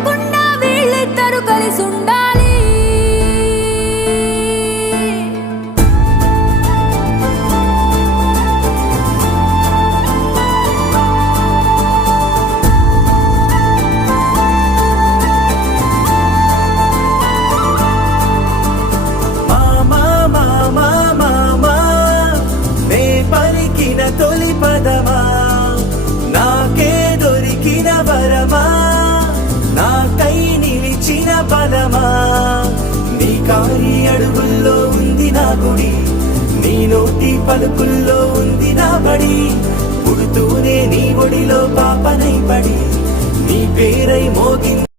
లేకుండా వీళ్ళిద్దరు కలిసి ఉండాలి. తొలి పదమా నాకే దొరికిన వరమా, నాకై నిలిచిన బలమా, నీ కారి అడుగుల్లో ఉంది నా గుడి, నీ నోటి పలుకుల్లో ఉంది నా బడి, పుడుతూనే నీ ఒడిలో పాపనై పడి నీ పేరై మోగింది.